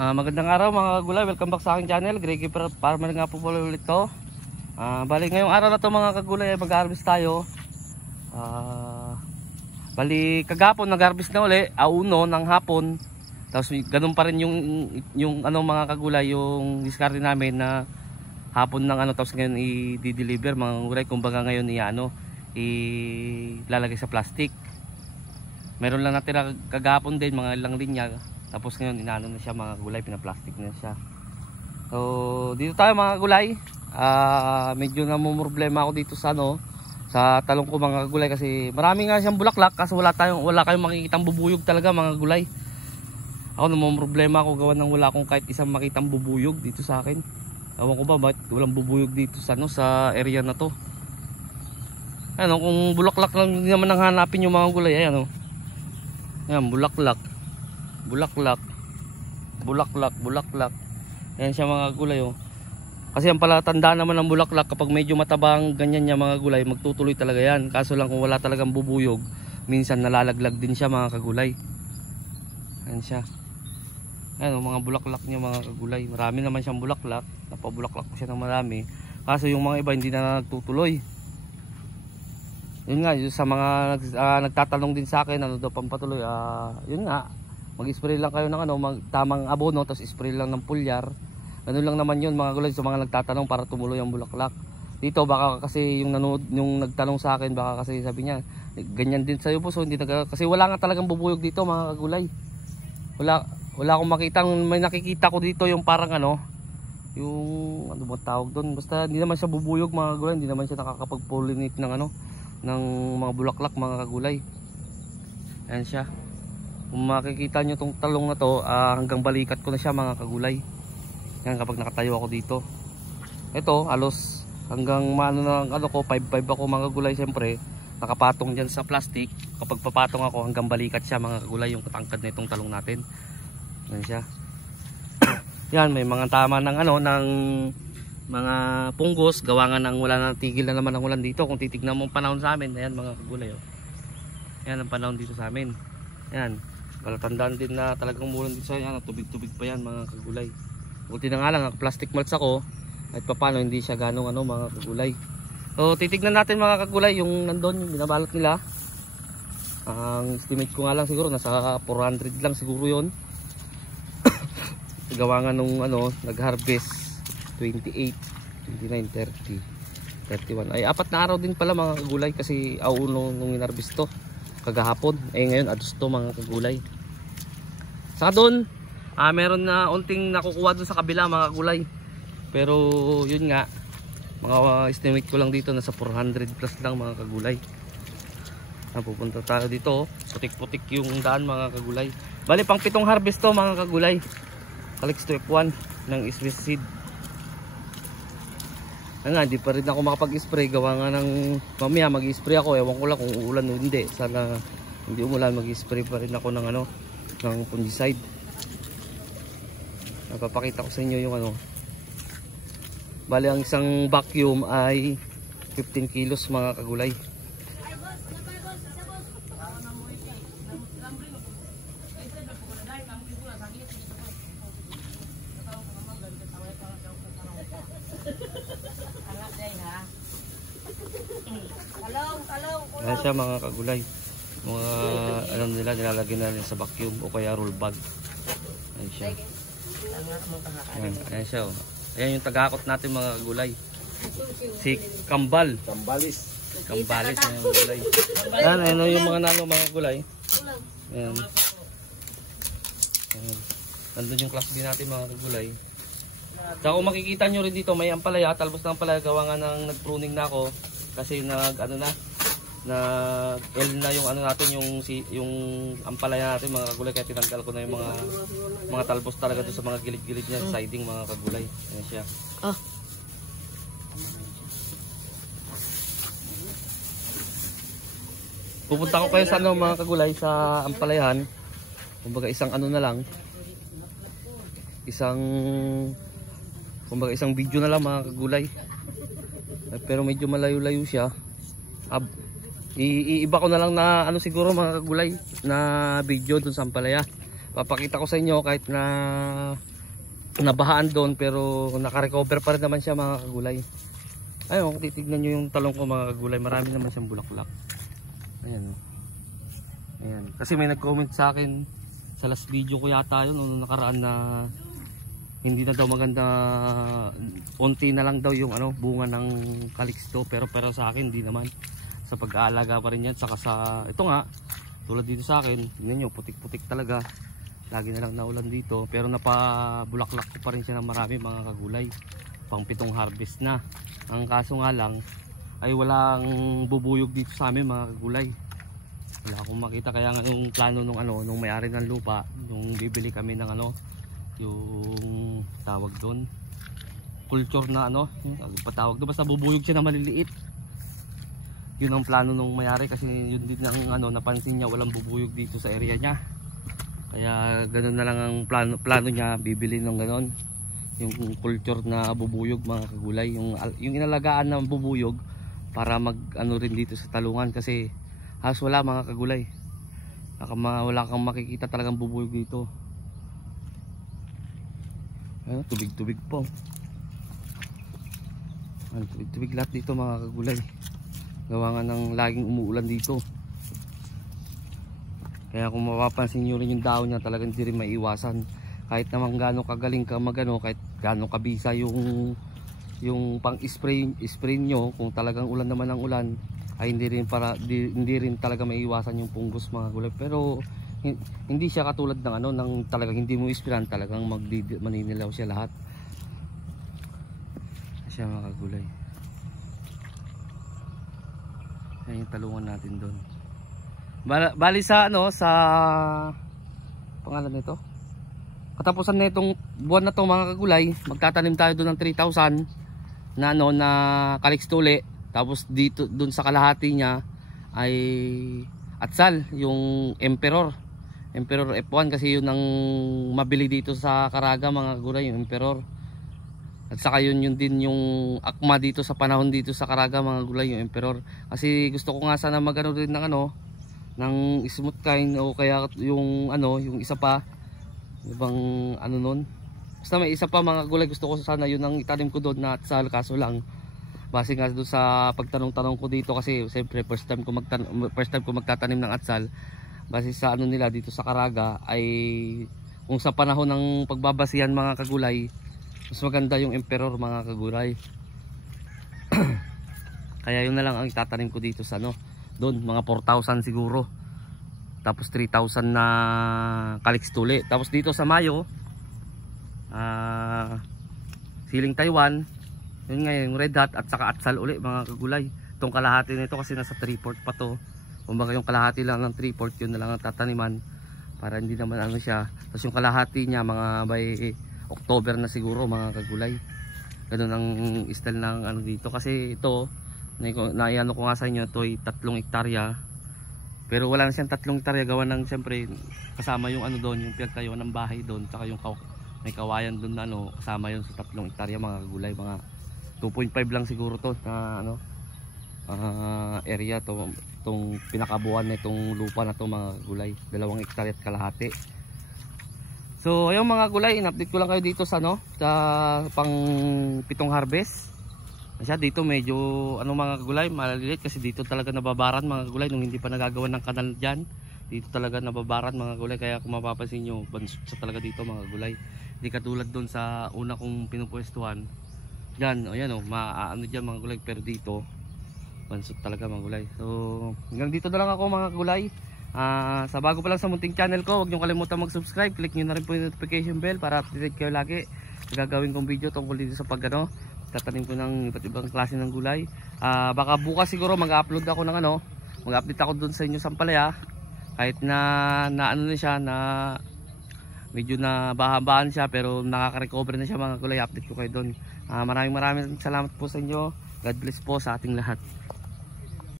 Magandang araw mga kagulay, welcome back sa aking channel. Greggy Farmer nga po pala ulit to. Bali ngayong araw na to mga kagulay mag-harvest tayo. Bali kagapon nag-harvest na uli, auno ng hapon. Tapos ganun pa rin yung ano mga kagulay, yung discard namin na hapon ng ano, tapos ngayon i-deliver mga kagulay. Kumbaga ngayon ilalagay sa plastic. Meron lang natira kagapon din mga ilang linya. Tapos ngayon inaano na siya mga gulay, pinaplastic na siya. So dito tayo mga gulay. Medyo namumroblema ako dito sa ano, sa talong ko mga gulay kasi marami nga siyang bulaklak kasi wala kayong makikitang bubuyog talaga mga gulay. Ako namumroblema ako gawa ng wala akong kahit isang makitang bubuyog dito sa akin. Ewan ko ba bakit walang bubuyog dito sa ano, sa area na to. Ano, kung bulaklak lang naman ang hanapin yung mga gulay, ayan oh. Ayan, bulaklak. Ayan siya mga gulay oh. Kasi ang palatandaan naman ng bulaklak kapag medyo matabang ganyan niya mga gulay, magtutuloy talaga yan. Kaso lang kung wala talagang bubuyog, minsan nalalaglag din siya mga kagulay. Ayan siya. Ayan oh, mga bulaklak niya mga kagulay. Marami naman siyang bulaklak. Napabulaklak siya ng marami. Kaso yung mga iba hindi na nagtutuloy. Yun nga, sa mga nagtatanong din sa akin ano daw pampatuloy, yun nga, mag-spray lang kayo ng ano, tamang abono, tapos spray lang ng pulyar. Ganun lang naman yun mga gulay sa mga nagtatanong para tumuloy ang bulaklak. Dito baka kasi yung nagtanong sa akin, baka kasi sabi niya ganyan din sa'yo po, so hindi kasi wala nga talagang bubuyog dito mga kagulay. Wala akong makitang, may nakikita ko dito yung parang ano, yung ano ba tawag doon, basta hindi naman siya bubuyog mga kagulay, hindi naman siya nakakapag-pollinate ng ano, ng mga bulaklak mga kagulay. Ayan siya. Kung makikita nyo tong talong na to, hanggang balikat ko na siya mga kagulay. Yan kapag nakatayo ako dito. Ito halos hanggang maano na ano ko, 5'5" ako mga kagulay. Siyempre nakapatong dyan sa plastic. Kapag papatong ako hanggang balikat siya mga kagulay, yung katangkad na itong talong natin. Yan siya. Yan, may mga tama ng ano, ng mga punggos, gawa nga ng wala na, tigil na naman ang ulan dito. Kung titignan mo ang panahon sa amin, ayan mga kagulay oh. Ayan ang panahon dito sa amin. Ayan, palatandaan din na talagang umulan dito sa ayan, tubig-tubig pa yan mga kagulay. Buti na nga lang, plastic mulch ako, at papano hindi siya ganong ano mga kagulay. So titignan natin mga kagulay yung nandun, yung binabalot nila. Ang estimate ko nga lang siguro nasa 400 lang siguro yun. Gawa nga nung ano, nag-harvest 28, 29, 30, 31. Ay apat na araw din pala mga kagulay kasi auno nung inharvest to kagahapon. Ngayon adusto mga kagulay. Saka doon meron na unting nakukuha doon sa kabila mga kagulay. Pero yun nga, mga estimate ko lang dito nasa 400 plus lang mga kagulay. Pupunta tayo dito, putik-putik yung daan mga kagulay. Bali pang 7 harvest to mga kagulay. Calix to F1 ng Swiss seed. Nga, hindi pa rin ako makapag-spray gawa nga ng mamaya mag-spray ako, ewan ko lang kung uulan o hindi. Sana hindi umulan, mag-spray pa rin ako ng ano, ng fungicide. Napapakita ko sa inyo yung ano. Bali ang isang vacuum ay 15 kilos mga kagulay. Ayan siya mga kagulay. Mga alam nila, nilalagay na rin sa vacuum o kaya roll bag. Ayan siya. Ayan siya oh. Ayan yung tagakot natin mga kagulay. Si Kambal. Kambalis mga kagulay. Ayan yung mga nalo mga kagulay. Ayan. Nandun yung class B natin mga kagulay. Saka kung makikita nyo rin dito may ampalaya, talbos ng ampalaya, gawa nga ng nag-pruning na ako kasi L na yung ano natin, yung ampalaya natin mga kagulay, kaya tinanggal ko na yung mga talbos talaga doon sa mga gilid-gilid niya, siding mga kagulay. Ayan siya. Pupunta ko kayo sa ano mga kagulay, sa ampalayahan. Kumbaga isang ano na lang, kumbaga isang video na lang mga kagulay. Pero medyo malayo-layo siya. Iiba ko na lang na ano siguro mga kagulay na video dun sa ampalaya. papakita ko sa inyo kahit na nabahaan doon pero naka-recover pa rin naman siya mga kagulay. Ayun, kung titignan nyo yung talong ko mga kagulay, marami naman siyang bulaklak. Ayan, ayan. Kasi may nag-comment sa akin sa last video ko yata yun nung nakaraan na hindi na daw maganda, unti na lang daw yung ano, bunga ng Calixto, pero sa akin hindi naman. Sa pag-aalaga pa rin yan, saka sa ito nga tulad dito sa akin, tingnan nyo, putik-putik talaga. Lagi na lang naulan dito, pero napabulaklak ko pa rin siya ng marami mga kagulay. Pang 7 harvest na. Ang kaso nga lang ay walang bubuyog dito sa amin mga kagulay. Wala akong makita, kaya nga yung plano nung ano, nung may-ari ng lupa, yung bibili kami ng ano, yung tawag doon, culture na ano, patawag doon, basta bubuyog siya na maliliit. Yun ang plano nung may-ari, kasi yun din ang ano, napansin niya walang bubuyog dito sa area niya. Kaya ganoon na lang ang plano niya, bibili ng ganoon, yung culture na bubuyog mga kagulay, yung inalagaan na bubuyog para mag ano rin dito sa talungan, kasi halos wala mga kagulay. Wala kang makikita talagang bubuyog dito. Ayun, tubig-tubig po. Tubig-tubig lahat dito mga kagulay. Gawa nga ng laging umuulan dito. Kaya kung mapapansin nyo rin yung dahon niya, talagang hindi rin maiwasan. Kahit naman gano'ng kagaling ka magano, kahit gano'ng kabisa yung pang-spray nyo, kung talagang ulan naman ang ulan, ay hindi rin talaga maiwasan yung punggos mga gulay. Pero hindi siya katulad ng ano, ng talagang hindi mo isprayan, talagang maninilaw siya lahat. Siya mga kagulay. Ayan yung talungan natin doon. Bali sa ano, sa pangalan nito, katapusan na itong buwan na to mga kagulay, magtatanim tayo doon ng 3,000 na ano, na Calixto uli. Tapos dito doon sa kalahati niya ay atsal, yung Emperor F1, kasi yun ang mabili dito sa Caraga mga kagulay, yung Emperor. At saka yun din yung akma dito sa panahon dito sa Caraga mga kagulay, yung Emperor. Kasi gusto ko nga sana magano rin ng ano, ng smooth kind, o kaya yung ano, yung isa pa, ibang ano nun, basta may isa pa mga kagulay, gusto ko sana yun ang itanim ko doon na atsal. Kaso lang base nga doon sa pagtanong-tanong ko dito, kasi siyempre first time ko magtatanim ng atsal, base sa ano nila dito sa Caraga ay kung sa panahon ng pagbabasihan mga kagulay, mas maganda yung Emperor mga kagulay. Kaya yun na lang ang itatanim ko dito sa ano, doon mga 4,000 siguro, tapos 3,000 na Calixto uli. Tapos dito sa Mayo, siling Taiwan, yun nga yung red hot, at saka atsal uli mga kagulay. Itong kalahati nito kasi nasa 3/4 pa to, kumbaga yung kalahati lang ng 3/4 yun na lang ang tataniman, para hindi naman ano siya. Tapos yung kalahati niya mga by October na siguro mga kagulay. Ganun ang style ng ano dito, kasi ito naiano ko nga sa inyo, ito ay 3 hektarya, pero wala na siyang 3 hektarya, gawa ng siyempre kasama yung ano doon, yung pinagtayuan ng bahay doon, saka yung may kawayan doon na ano, kasama yun sa 3 hektarya mga kagulay. Mga 2.5 lang siguro to na ano, area to, itong pinakabuuan na itong lupa na to mga kagulay, 2 hektarya at kalahati. So ayun mga kagulay, in-update ko lang kayo dito sa ano, sa pang 7 harvest. Siya dito medyo ano mga kagulay, maliliit, kasi dito talaga nababaran mga kagulay nung hindi pa nagagawa ng kanal dyan. Dito talaga nababaran mga kagulay, kaya kung mapapansin nyo, bansot sa talaga dito mga kagulay. Hindi katulad doon sa una kong pinupwestuhan dyan, o yan o, maano dyan mga kagulay, pero dito bansot talaga mga kagulay. So hanggang dito na lang ako mga kagulay. Sa bago pa lang sa munting channel ko, huwag nyo kalimutan mag-subscribe, click nyo na rin po yung notification bell para updated kayo lagi sa gagawin kong video tungkol dito sa pagano, tatanim ko ng iba't ibang klase ng gulay. Baka bukas siguro mag-upload ako ng ano, mag-update ako dun sa inyo sa Ampalaya, kahit na ano na siya, na medyo na bahan siya, pero nakaka-recover na siya mga gulay. Update ko kayo dun. Maraming salamat po sa inyo. God bless po sa ating lahat.